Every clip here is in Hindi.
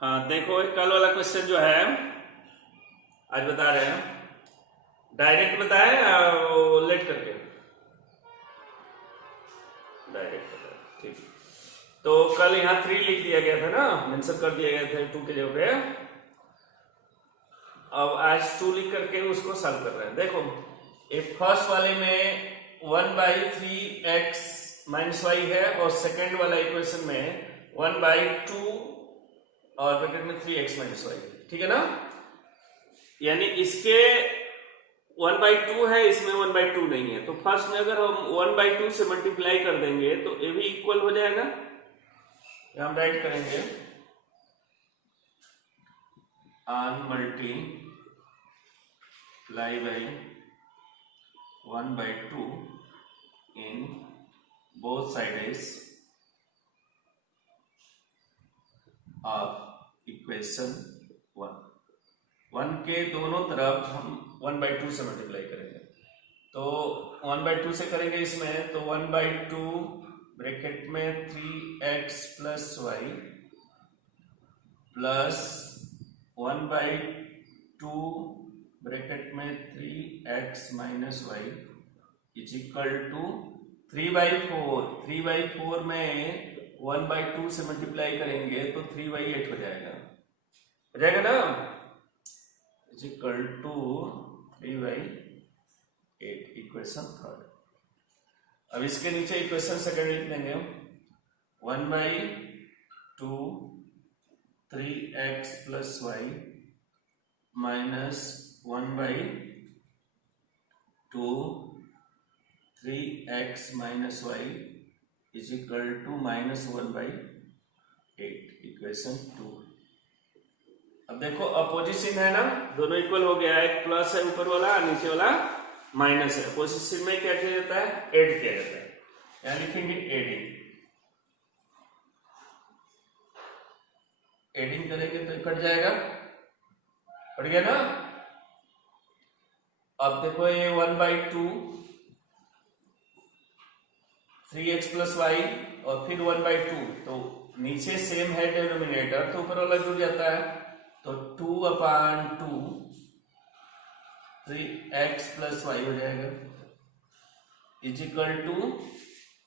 हाँ देखो, कल वाला क्वेश्चन जो है आज बता रहे हैं, डायरेक्ट बताएं या लेट करके? डायरेक्ट बताएं, ठीक। तो कल यहाँ 3 लिख दिया गया था ना, मेंशन कर दिया गया था 2 के जगह पे। अब आज 2 लिख करके उसको सॉल्व कर रहे हैं। देखो, एक फर्स्ट वाले में 1/3x माइनस वाई है और सेकेंड वाला इक्वेशन में 1/2 और ब्रैकेट में 3x माइनस वाई, ठीक है ना। यानी इसके 1/2 है, इसमें 1/2 नहीं है, तो फर्स्ट में अगर हम 1/2 से मल्टीप्लाई कर देंगे तो ये भी इक्वल हो जाएगा। हम राइट करेंगे on multiply by 1/2 in both sides of equation 1 के दोनों तरफ हम 1/2 से मल्टीप्लाई करेंगे। तो 1/2 से करेंगे इसमें, तो 1/2 ब्रैकेट में 3x plus y plus 1/2 bracket में 3x minus y is equal to 3/4। 3/4 में 1/2 से मल्टीप्लाई करेंगे तो 3/8 हो जाएगा ना, is equal to 3/8, equation third. अब इसके नीचे इक्वेशन सेकंड लिख देंगे, 1/2 3x plus y minus 1/2 3x minus y is equal to -1/8, equation 2। अब देखो अपोजिशन है ना, दोनों इक्वल हो गया है, एक प्लस है ऊपर वाला, नीचे वाला माइनस है। अपोजिशन में क्या किया जाता है? ऐड किया जाता है। यहां लिखेंगे एडिंग करेंगे तो कट जाएगा, कट गया ना। अब देखो ये 1/2 3x प्लस वाई और फिर 1/2, तो नीचे सेम है डिनोमिनेटर, तो ऊपर वाला जुड़ जाता है, तो 2/2 3x प्लस वाई हो जाएगा इज इक्वल टू,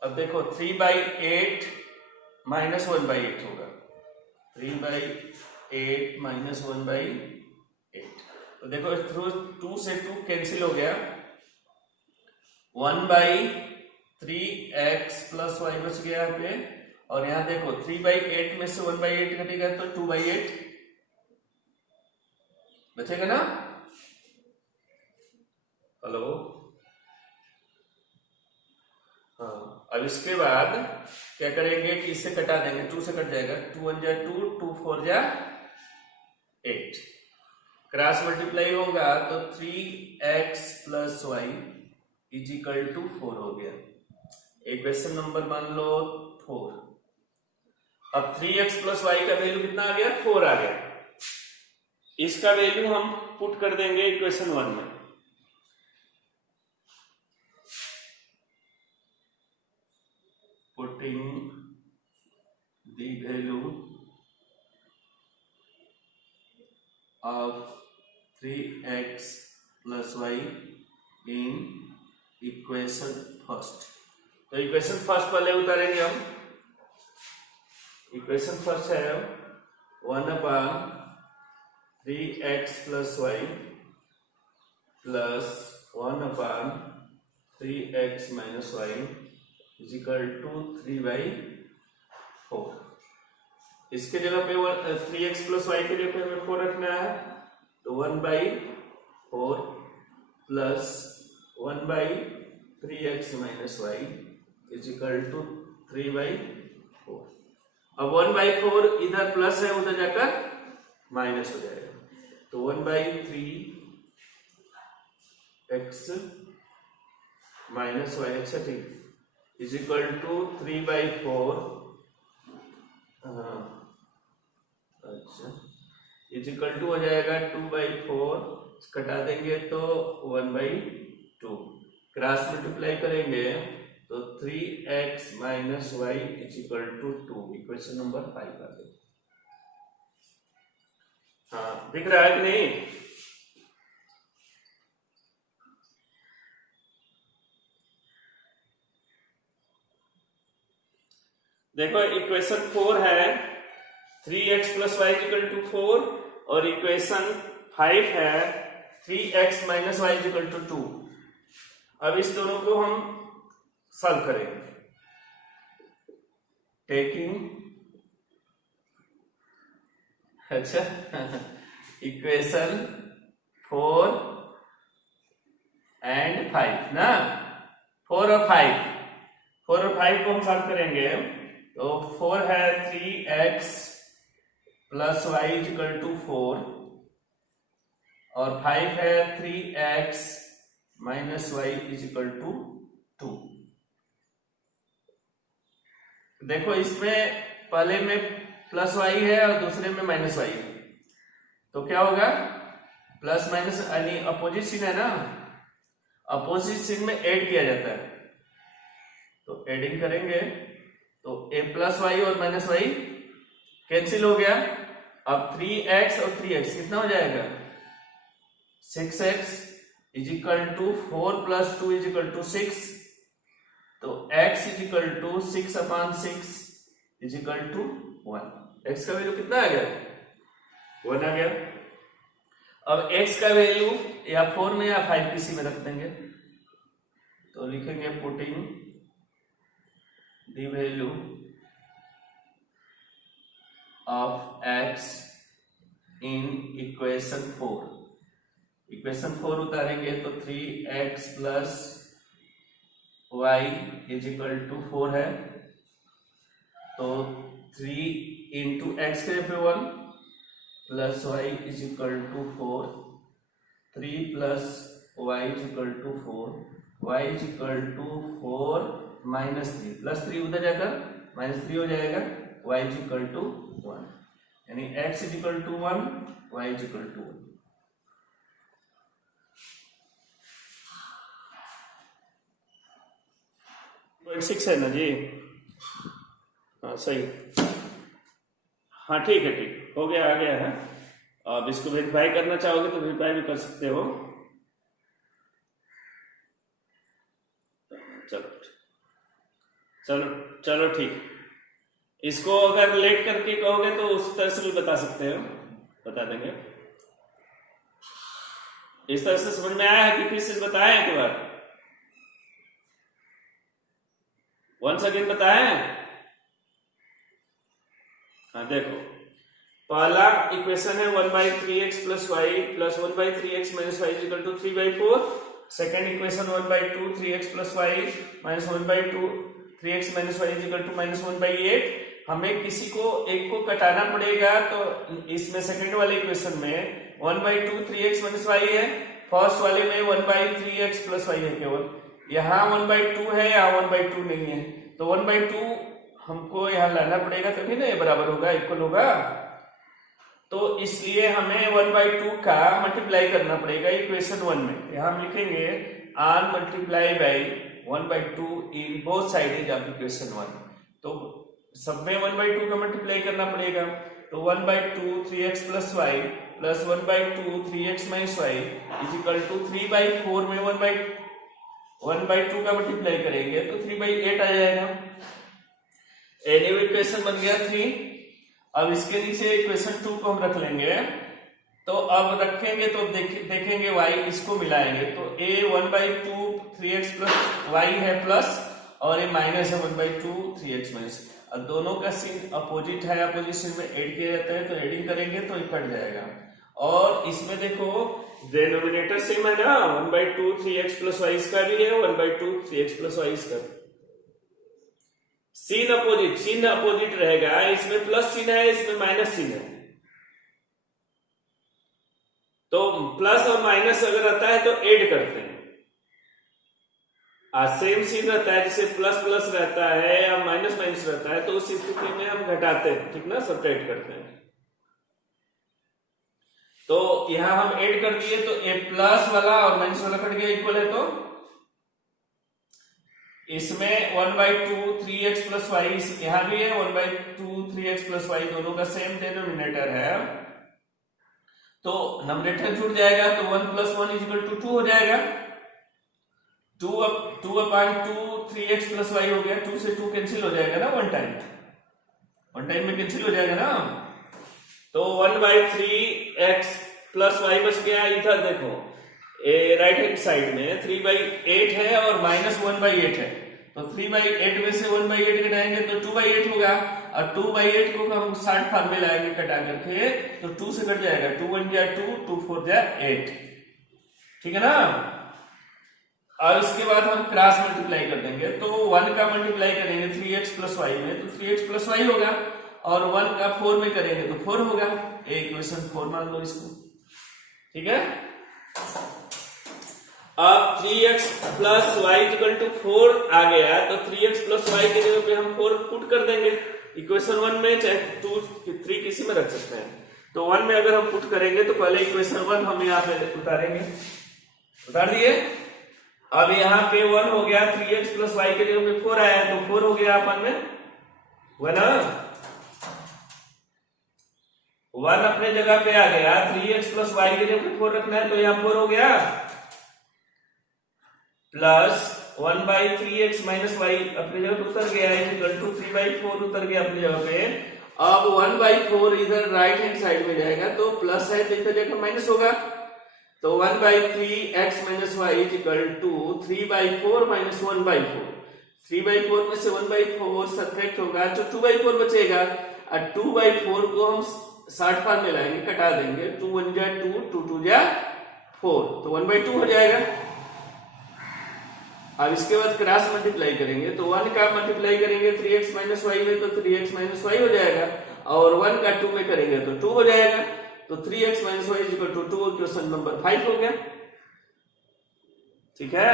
अब देखो 3/8 माइनस 1/8 होगा, 3/8 माइनस 1/8। तो देखो थ्रू 2 से 2 कैंसिल हो गया, 1/3x प्लस वाई बच गया यहाँ पे, और यहाँ देखो 3/8 में से 1/8 घटेगा तो 2/8 बचेगा ना। हेलो, हाँ। अब इसके बाद क्या करेंगे कि इसे कटा देंगे, 2 से कट जाएगा, 2 1 जा 2, 2 4 जा 8, क्रॉस मल्टीप्लाई होगा तो 3x plus y is equal to 4 हो गया, इक्वेशन नंबर मान लो 4। अब 3x प्लस वाई का वैल्यू कितना आ गया? 4 आ गया। इसका वैल्यू हम पुट कर देंगे इक्वेशन 1 में, putting the value of 3x plus y in equation first. तो इक्वेशन फर्स्ट पहले उतारेंगे हम। इक्वेशन फर्स्ट है 1/3x plus y plus 1/3x minus y is equal to 3/4। इसके जगह पे 3x प्लस वाई के जगह पे हमें 4 रखना है, तो 1/4 plus 1/3x minus y is equal to 3/4। अब 1/4 इधर प्लस है, उधर जाकर माइनस हो जाएगा, तो 1/3x माइनस वाई, अच्छा ठीक, इज इक्वल टू 3/4, अच्छा इज इक्वल टू हो जाएगा 2/4, कटा देंगे तो 1/2, क्रॉस मल्टीप्लाई करेंगे तो 3x minus y is equal to 2, equation number 5 आ गई। हाँ दिख रहा है कि नहीं? देखो इक्वेशन 4 है 3x plus Y equal to 4 और इक्वेशन 5 है 3x minus y equal to 2। अब इस दोनों को हम सॉल्व करेंगे टेकिंग इक्वेशन 4 एंड 5 ना, 4 और 5 को हम सॉल्व करेंगे। तो 4 है 3x plus Y equal to 4 और 5 है 3x minus y equal to 2। देखो इसमें पहले में प्लस वाई है और दूसरे में माइनस वाई है, तो क्या होगा प्लस माइनस यानी अपोजिट चिन्ह है ना, अपोजिट चिन्ह में ऐड किया जाता है। तो एडिंग करेंगे तो ए प्लस वाई और माइनस वाई कैंसिल हो गया। अब 3x और 3x कितना हो जाएगा 6x is equal to 4 plus 2 is equal to 6। तो x is equal to 6/6 is equal to 1। x का वैल्यू कितना आ गया 1 आ गया। अब x का वैल्यू या 4 में या 5 किसी में रख देंगे। तो लिखेंगे putting the value of x in equation 4। Equation 4 उतारेंगे तो 3x plus y is equal to 4 है। तो 3 इंटू एक्स के पे 1 plus y is equal to 4, 3 plus y is equal to 4, y is equal to 4 minus 3 plus 3 उधर जाकर माइनस 3 हो जाएगा, y इज इक्वल टू 1 यानी x is equal to 1 y is equal to 1। 6 है ना जी? हाँ सही, हाँ ठीक है, ठीक हो गया, आ गया है। अब इसको वेरीफाई करना चाहोगे तो वेरीफाई भी कर सकते हो। चलो चलो चलो ठीक। इसको अगर लेट करके कहोगे तो उस तरह से भी बता सकते हो, बता देंगे। इस तरह से समझ में आया है कि फिर से बताएं एक बार, वंस अगेन बताएं। हाँ देखो पहला इक्वेशन है 1/3x plus y plus 1/3x minus y equal to 3/4। Second equation 1/2 3x plus y minus 1/2 3x minus y equal to minus 1/8। हमें किसी को एक को कटाना पड़ेगा, तो इसमें सेकेंड वाले इक्वेशन में 1/2 3x माइनस वाई है, फर्स्ट वाले में 1/3x प्लस वाई है केवल। यहाँ 1/2 है, यहाँ 1/2 नहीं है, तो 1/2 हमको यहाँ लाना पड़ेगा तभी ना ये बराबर होगा, इक्वल होगा। तो इसलिए हमें 1/2 का मल्टीप्लाई करना पड़ेगा इक्वेशन 1 में। यहाँ हम लिखेंगे r multiply by 1/2 in both side of equation 1। तो सब में 1/2 का मल्टीप्लाई करना पड़ेगा। तो 1/2 3x plus y plus 1/2 3x minus y is equal to 3/4 में 1/2 का मल्टीप्लाई करेंगे तो 3/8 आ जाएगा। एनीवे इक्वेशन बन गया 3। अब इसके नीचे इक्वेशन 2 को हम रख लेंगे। तो अब रखेंगे तो देखेंगे y इसको मिलाएंगे तो a 1/2 3x प्लस वाई है प्लस और ये माइनस है 1/2 3x माइनस। अब दोनों का सीन अपोजिट है, अपोजिट सीन में ऐड किया जाता है, तो एडिंग करेंगे तो ये कट जाएगा। और इसमें देखो डिनोमिनेटर सेम है ना, 1/2 3x प्लस वाई इसका भी है, 1/2 3x प्लस वाई इसका। सीन अपोजिट, चिन्ह अपोजिट रहेगा, इसमें प्लस चिन्ह है, इसमें माइनस चिन्ह है। तो प्लस और माइनस अगर आता है तो ऐड करते हैं, सेम सीन रहता है जैसे प्लस प्लस रहता है या माइनस माइनस रहता है, तो उस स्थिति में हम घटाते हैं, ठीक ना, सब्ट्रैक्ट करते हैं। तो यहां हम ऐड कर दिए तो ए प्लस वाला और माइनस वाला कट गया, इक्वल है। तो इसमें 1/2 3x प्लस वाई यहां भी है, 1/2 3x प्लस वाई दोनों का सेम डिनोमिनेटर है। तो नंबरेटर जुड़ जाएगा, तो 1 + 1 = 2 हो जाएगा। 2 अपॉन 2 3x + y हो गया। 2 से 2 कैंसिल हो जाएगा ना, वन टाइम में कैंसिल हो जाएगा ना। तो 1/3x + y बच गया। इधर देखो राइट हैंड साइड में 3/8 है और -1/8 है, तो 3/8 में से 1/8 घटाएंगे तो 2/8 होगा, और 2/8 को हम 60 भाग में लाएंगे कटा करके, तो 2 से कट जाएगा। 2 × 1 = 2, 2 × 4 = 8। ठीक है ना। और इसके बाद हम क्रॉस मल्टीप्लाई कर देंगे, तो 1 का मल्टीप्लाई करेंगे 3x + y में, तो 3x + y होगा, और 1 का 4 में करेंगे तो 4 होगा। इक्वेशन 4 मान लो इसको। ठीक है। अब 3x + y = 4 आ गया, तो 3x + y के जगह पे हम 4 पुट कर देंगे इक्वेशन 1 में, चाहे 2 3 किसी में रख सकते हैं। तो 1 में अगर हम पुट करेंगे तो पहले इक्वेशन 1 हम यहाँ पे उतारेंगे, उतार दिए। अब यहाँ पे 1 हो गया, 3x + y के जगह पे 4 आया, तो 4 हो गया अपन में 1 1 अपने जगह पे आ गया। 3x + y के जगह पे 4 रखना है, तो यहाँ 4 हो गया, प्लस 1/3x - y अपने जगह पे उतर गया, = 3/4 उतर गया अपने जगह पे। अब 1/4 इधर राइट हैंड साइड में जाएगा, तो प्लस है तो इधर जाकर माइनस होगा, तो 1/3x - y = 3/4 - 1/4। 3/4 में से 1/4 सब्ट्रैक्ट होगा, तो 2/4 बचेगा, और 2/4 को हम 60 भाग में लाएंगे, कटा देंगे। 2 × 1 = 2, 2 × 2 = 4, तो 1/2 हो जाएगा। अब इसके बाद क्रॉस मल्टीप्लाई करेंगे, तो 1 का मल्टीप्लाई करेंगे 3x - y में, तो 3x - y हो जाएगा, और 1 का 2 में करेंगे तो 2 हो जाएगा, तो 3x - y = 2, क्वेश्चन नंबर 5 हो गया। ठीक है।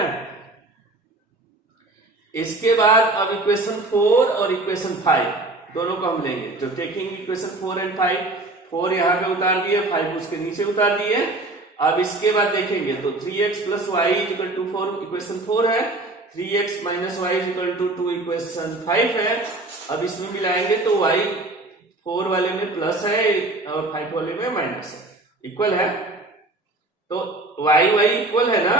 इसके बाद अब इक्वेशन 4 और इक्वेशन 5 दोनों को हम लेंगे, तो टेकिंग इक्वेशन 4 एंड 5, 4 यहाँ पे उतार दिए, 5 उसके नीचे उतार दिए। अब इसके बाद देखेंगे, तो 3x + y = 4 इक्वेशन 4 है, 3x - y = 2 इक्वेशन 5 है। अब इसमें मिलाएंगे तो y 4 वाले में प्लस है और 5 वाले में माइनस है, इक्वल है, तो y इक्वल है ना,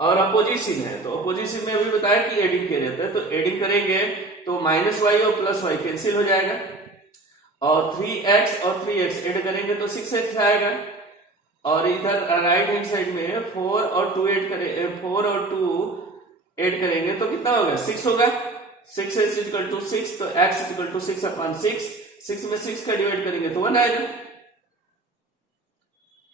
और अपोजिशन है, तो अपोजिशन में अभी बताया कि एडिंग किया जाता है, तो एडिंग करेंगे तो -y और +y कैंसिल हो जाएगा, और 3x और 3x ऐड करेंगे तो 6x आएगा, और इधर राइट हैंड साइड में 4 और 2 ऐड करेंगे तो कितना होगा, 6 होगा। 6x = 6, तो x = 6/6, 6 में 6 का डिवाइड करेंगे तो 1 आएगा।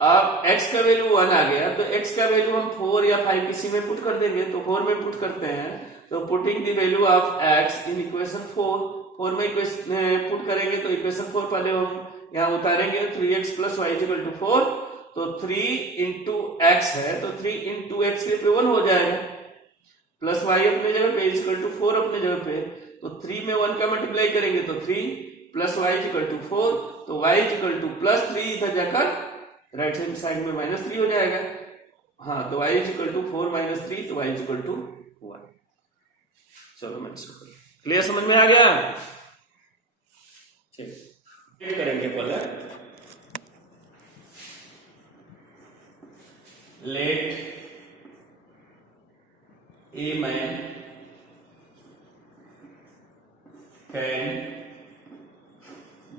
अब x का वैल्यू 1 आ गया, तो x का वैल्यू हम 4 या 5 किसी में पुट कर देंगे, तो 4 में पुट करते हैं, तो putting the value of x in equation 4 में इक्वेशन पुट करेंगे, तो इक्वेशन 4 पहले हम यहाँ उतारेंगे। 3x + y = 4, तो 3 × x है, तो 3 × x के पे 1 हो जाएगा, प्लस y अपने जगह पे = 4 अपने जगह पे, तो 3 में 1 का मल्टीप्लाई करेंगे तो 3 + y = 4, तो y = +3, इधर जाकर राइट हैंड साइड में -3 हो जाएगा। हाँ, तो y = 4 - 3, तो y = 1। चलो मैं क्लियर, समझ में आ गया। ठीक, करेंगे पहले, late a man can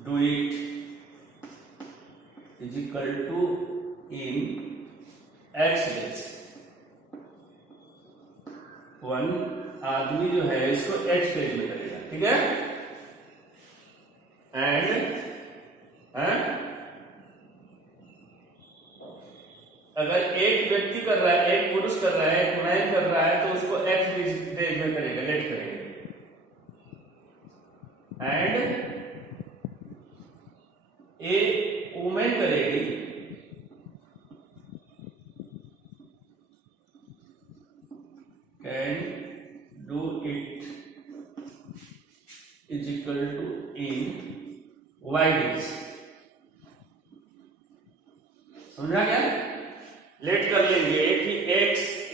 do it = in x days। 1 आदमी जो है इसको x डेज में करेगा, ठीक है, एंड अगर एक व्यक्ति कर रहा है, एक पुरुष कर रहा है, एक मैन कर रहा है, तो उसको x डेज में करेगा, लेट करेगा, एंड ए वुमेन करेगी can do it = in y days। समझा क्या? लेट कर लेंगे कि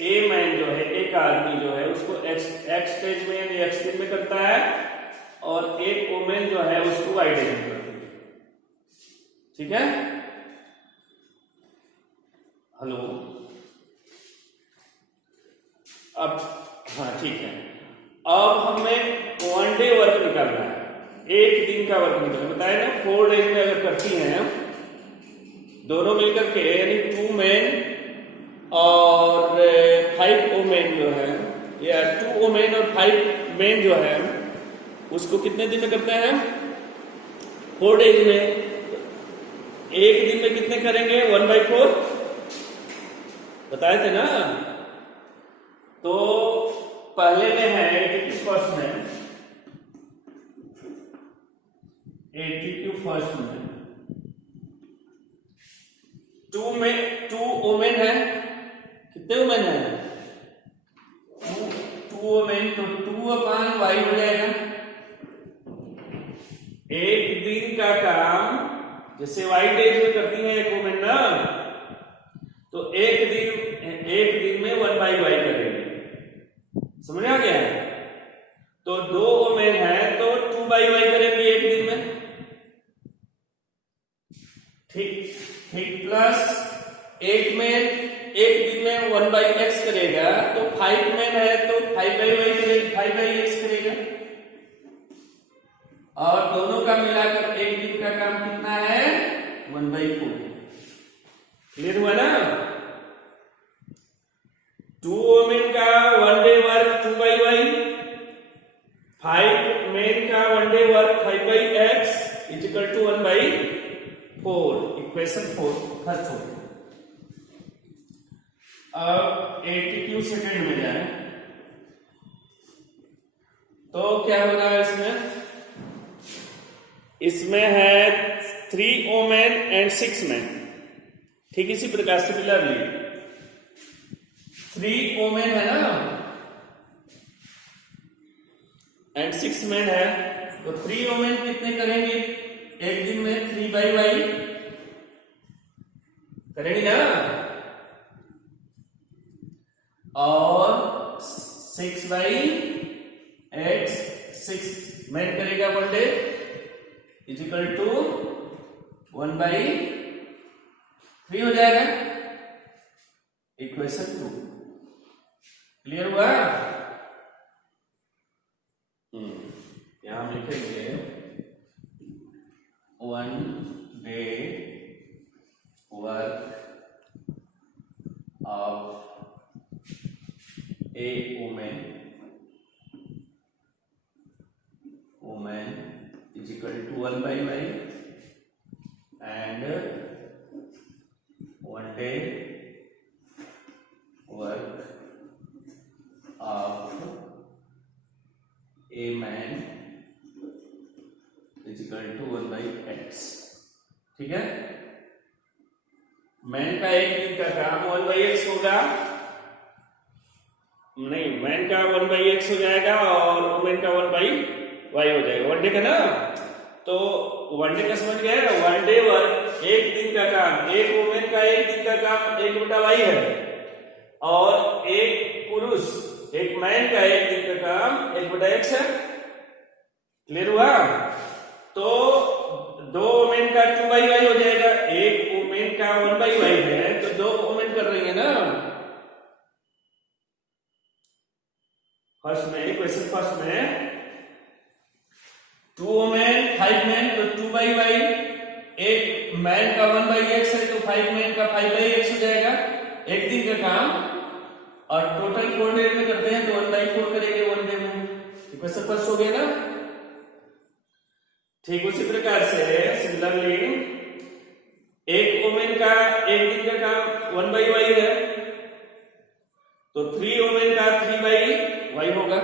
ए मैन जो है, एक आदमी जो है उसको एक्स स्टेज में यानी एक्स दिन में करता है, और एक वुमेन जो है उसको वाई डेज में करती है, ठीक है। हेलो, अब हाँ ठीक है। अब हमें 1 डे वर्क निकालना है, एक दिन का वर्क निकालना बताया ना। 4 डेज में अगर करती हैं दोनों मिलकर के, यानी 2 मेन और 5 वुमेन जो है, या 2 वुमेन और 5 मेन जो है, उसको कितने दिन में करते हैं? 4 डेज में। एक दिन में कितने करेंगे? 1/4 बताए थे ना। तो पहले में है 80 फर्स्ट में, 80 फर्स्ट में 2 वुमेन है। कितने वुमेन है? 2 वुमेन, तो 2/y हो जाएगा। एक दिन का काम जैसे वाई डेज में करती है एक वुमेन ना, तो एक दिन में 1/y करेंगे। समझ आ गया? तो 2 वुमेन है तो 2/y करेंगे एक दिन में। ठीक ठीक, प्लस एक मेन एक दिन में 1/x करेगा, तो 5 मेन है तो 5/y करेगा, 5/x करेगा। और दोनों का मिलाकर एक दिन का काम कितना है? 1/4। क्लियर हुआ ना? 2 वुमेन का 1 डे वर्क 2/y, 5 मेन का 1 day work 5/x equal to 1/4। Equation 4 खत्म हो गया। अब 80 सेकेंड में जाए तो क्या हो रहा है इसमें है 3 वुमेन एंड 6 मेन। ठीक इसी प्रकार से सिमिलरली 3 वुमेन है ना एंड 6 मेन है, तो 3 वुमेन कितने करेंगे एक दिन में? 3/y करेंगे ना, और 6/x 6 मेन करेगा 1 डे इक्वल टू 1/3 हो जाएगा। इक्वेशन 2 क्लियर हुआ? यहां लिखेंगे 1 day work of a woman is equal to 1/y and 1 day work of a man is equal to 1/x। ठीक है, मैन का एक दिन का काम 1/x होगा, नहीं मैन का 1/x हो जाएगा और वुमेन का 1/y हो जाएगा। 1 डे का ना, तो 1 डे का समझ गए ना। 1 डे वर्क एक दिन का काम, एक वुमेन का एक दिन का काम 1/y है, और एक पुरुष एक मैन का एक दिन का काम 1/x है। क्लियर हुआ? तो 2 वुमेन का 2/y हो जाएगा, एक वुमेन का 1/y है, तो 2 वुमेन कर रही है ना। फर्स्ट में इक्वेशन फर्स्ट में 2 वुमेन 5 मेन, तो 2/y, एक मैन का 1/x है तो 5 मेन का 5/x हो जाएगा एक दिन का काम, और टोटल 4 डे में करते हैं तो 1/4 करेंगे 1 डे में। इक्वेशन फर्स्ट हो गया ना। ठीक उसी प्रकार से सिमिलरली एक वुमेन का एक दिन का काम 1/y है, तो 3 वुमेन का 3/y होगा।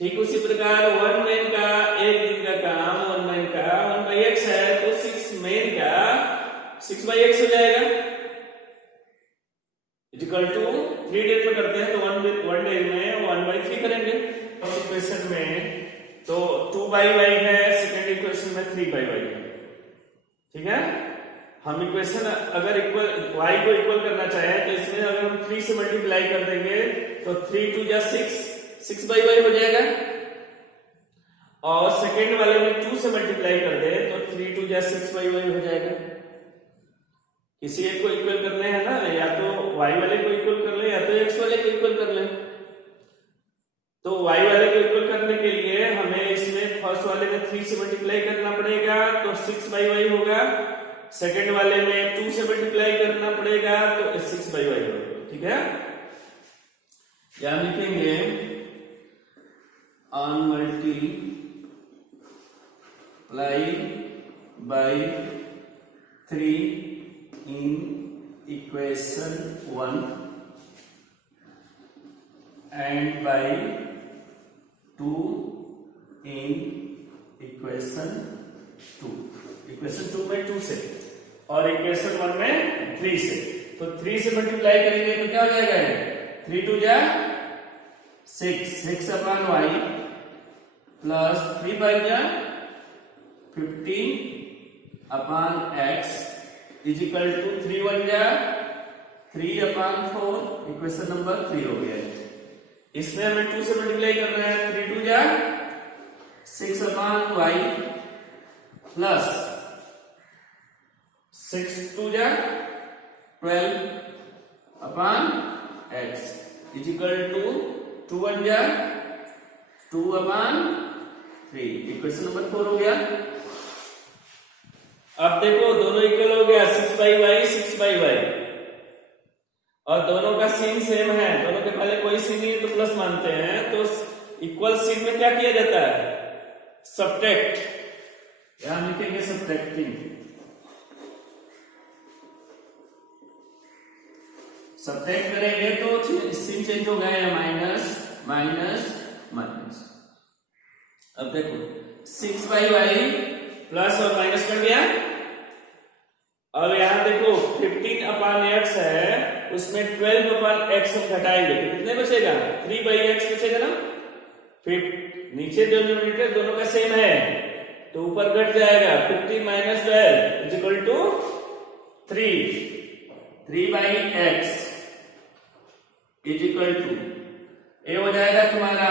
ठीक उसी प्रकार 1 मेन का एक दिन का काम 1 मेन का 1/x है, तो 6 मेन का 6/x हो जाएगा इक्वल टू 3 डेज में करते हैं तो 1 डे में 1/3 करेंगे। फर्स्ट इक्वेशन में तो 2/y है, सेकेंड इक्वेशन में 3/y है। ठीक है, हम इक्वेशन अगर इक्वल y को इक्वल करना चाहें तो इसमें अगर हम 3 से मल्टीप्लाई कर देंगे तो 3 2 जा 6/y हो जाएगा, और सेकेंड वाले में 2 से मल्टीप्लाई कर दे तो 3 2 जा 6/y हो जाएगा। किसी एक को इक्वल करने हैं ना, या तो y वाले को इक्वल कर ले या तो x वाले को इक्वल कर ले। तो y वाले को इक्वल करने के लिए हमें इसमें फर्स्ट वाले में 3 से मल्टीप्लाई करना पड़ेगा, तो 6/y होगा। सेकंड वाले में 2 से मल्टीप्लाई करना पड़ेगा, तो 6/y होगा। ठीक है, यहां लिखेंगे on multiply by 3 in equation 1 and by 2 in equation 2। Equation 2 में 2 से और इक्वेशन 1 में 3 से। तो 3 से मल्टीप्लाई करेंगे तो क्या हो जाएगा, 3 2 जा 6 अपॉन y प्लस 3 5 जा 15 upon x is equal to 3 1 जा 3 अपॉन 4। इक्वेशन नंबर 3 हो गया। इसमें हमें 2 से मल्टीप्लाई करना है, 3 2 जा 6 अपॉन y प्लस 6 2 जा 12 upon x is equal to 2 1 जा 2 अपॉन 3। इक्वेशन नंबर 4 हो गया। अब देखो दोनों इक्वल हो गया, 6/y 6/y, और दोनों का सीन सेम है, दोनों के पहले कोई सीन नहीं है तो प्लस मानते हैं। तो इक्वल सीन में क्या किया जाता है, सब्ट्रैक्ट। यहां लिखेंगे सब्ट्रैक्टिंग। सब्ट्रैक्ट करेंगे तो सीन चेंज हो गया, माइनस माइनस माइनस। अब देखो 6/y प्लस और माइनस कर दिया। अब यहां देखो 15 अपॉन x है, उसमें 12 अपॉन x हम घटाएंगे तो कितने बचेगा, 3/x बचेगा ना। फिर नीचे जो न्यूमरेटर दोनों का सेम है तो ऊपर घट जाएगा, 15 minus 12 is equal to 3/x is equal to ये हो जाएगा तुम्हारा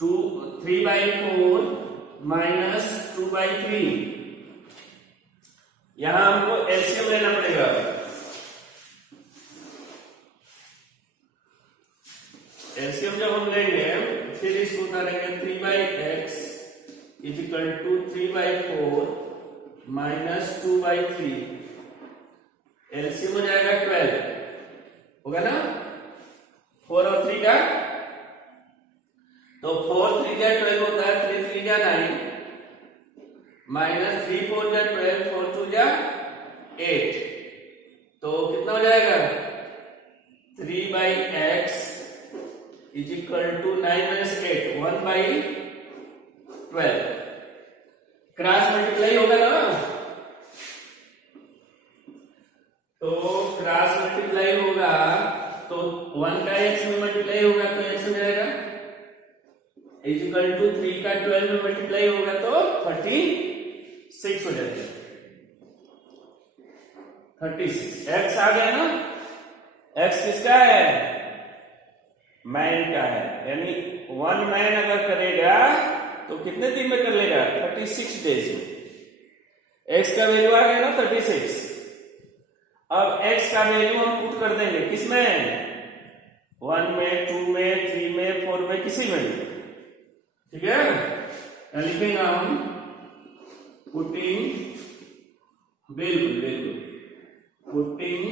3/4 माइनस 2/3। यहां हमको एलसीएम लेना पड़ेगा। एलसीएम जब हम लेंगे फिर इसको उतारेंगे, 3/x is equal to 3/4 minus 2/3। LCM हो जाएगा 12 होगा ना, 4 और 3 का। तो 4 3 जा 12 होता है, 3 3 जा 9 माइनस 3 4 जा 12 4 2 जा 8। तो कितना हो जाएगा, 3/x is equal to 9 minus 8 1/12। Cross multiply होगा ना, तो क्रॉस मल्टीप्लाई होगा तो 1 का x में मल्टीप्लाई होगा तो x हो जाएगा इज इक्वल टू 3 का 12 में मल्टीप्लाई होगा तो 36 हो जाएगा। 36 x आ गया ना। x किसका है, मैन का है, यानी 1 मैन अगर करेगा तो कितने दिन में कर लेगा, 36 डेज में। x का वैल्यू आ गया ना 36। अब x का वैल्यू हम पुट कर देंगे किसमें, 1 में 2 में 3 में 4 में किसी में भी। ठीक है, लिखेंगे हम पुटिंग, बिल्कुल बिल्कुल putting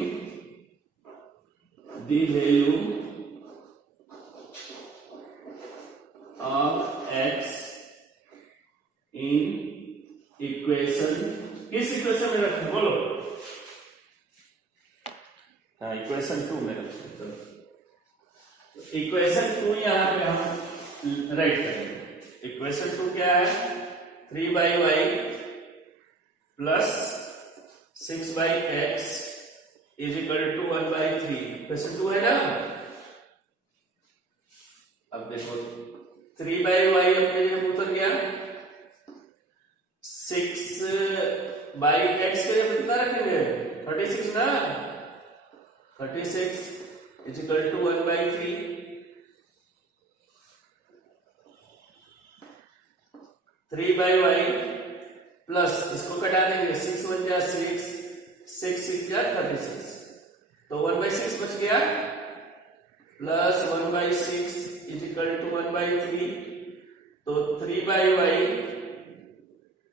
the value of x in equation. किस इक्वेशन में रखें बोलो, हाँ इक्वेशन 2 में रखें। चलो इक्वेशन 2 यहां पे हम राइट करेंगे। इक्वेशन 2 क्या है, 3/y plus 6/x is equal to 1/3। Equation 2 है ना। अब देखो 3/y अपने जगह उतर गया, 6/x के लिए कितना रखेंगे, 36 ना। 36 is equal to 1/3। 3/y plus इसको कटा देंगे, 6 1 जा 6, 6 6 जा 36, तो 1/6 बच गया, प्लस 1/6 इज इक्वल टू 1/3, तो 3/y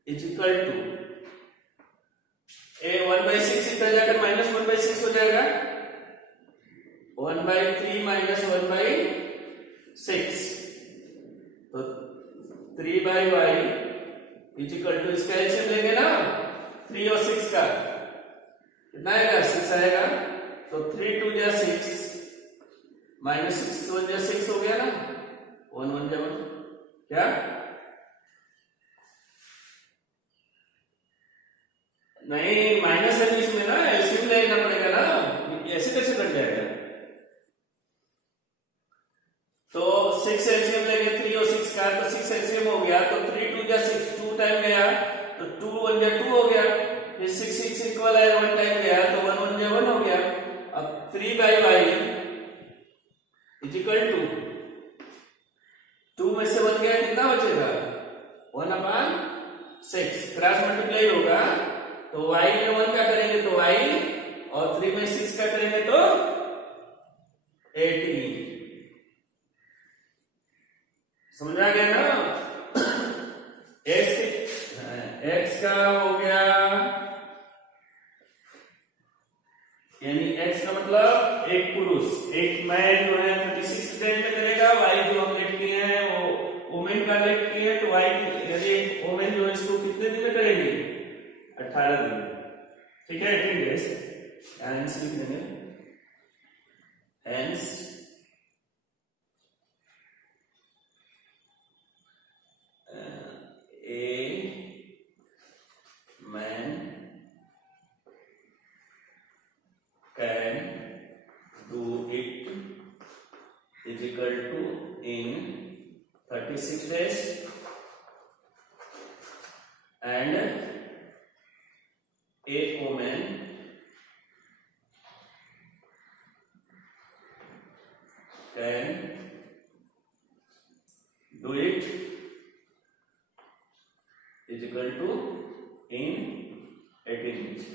इज इक्वल टू 1/6 इतना जाकर -1/6 हो जाएगा, 1/3 माइनस 1/6, तो 3/y इज इक्वल टू, इसका एलसीएम लेंगे ना 3 और 6 का, कितना आएगा 6 आएगा, तो 3 2 जा 6 माइनस 6 1 जा 6 हो गया ना, 1 1 जा 1, क्या नहीं माइनस है इसमें ना, एलसीएम लेना पड़ेगा ना, ऐसे कैसे कट जाएगा, तो 6 एलसीएम लेंगे 3 और 6 का, तो 6 एलसीएम हो गया, तो 3 2 जा 6, 2 टाइम गया, तो 2 1 जा 2 हो गया, फिर 6 6 इक्वल है 1 टाइम गया, तो 1 1 जा 1 हो गया, अब 3/y इज इक्वल टू 2 में से 1 गया, कितना बचेगा 1/6, क्रॉस मल्टीप्लाई होगा, तो y में 1 का करेंगे तो y, और 3 में 6 का करेंगे तो 18, समझ आ गया ना, x का हो गया, यानी x का मतलब एक पुरुष, एक मैन जो है 36 स्टेज में करेगा, y जो हम लेट किए हैं वो वुमेन का लेट किए हैं, तो y यानी वुमेन जो है इसको कितने दिन में करेंगे 18 दिन, ठीक है 18 डेज, हेंस लिख देंगे, hence can do it is equal to in 36 days, and a woman can do it is equal to in 18 days.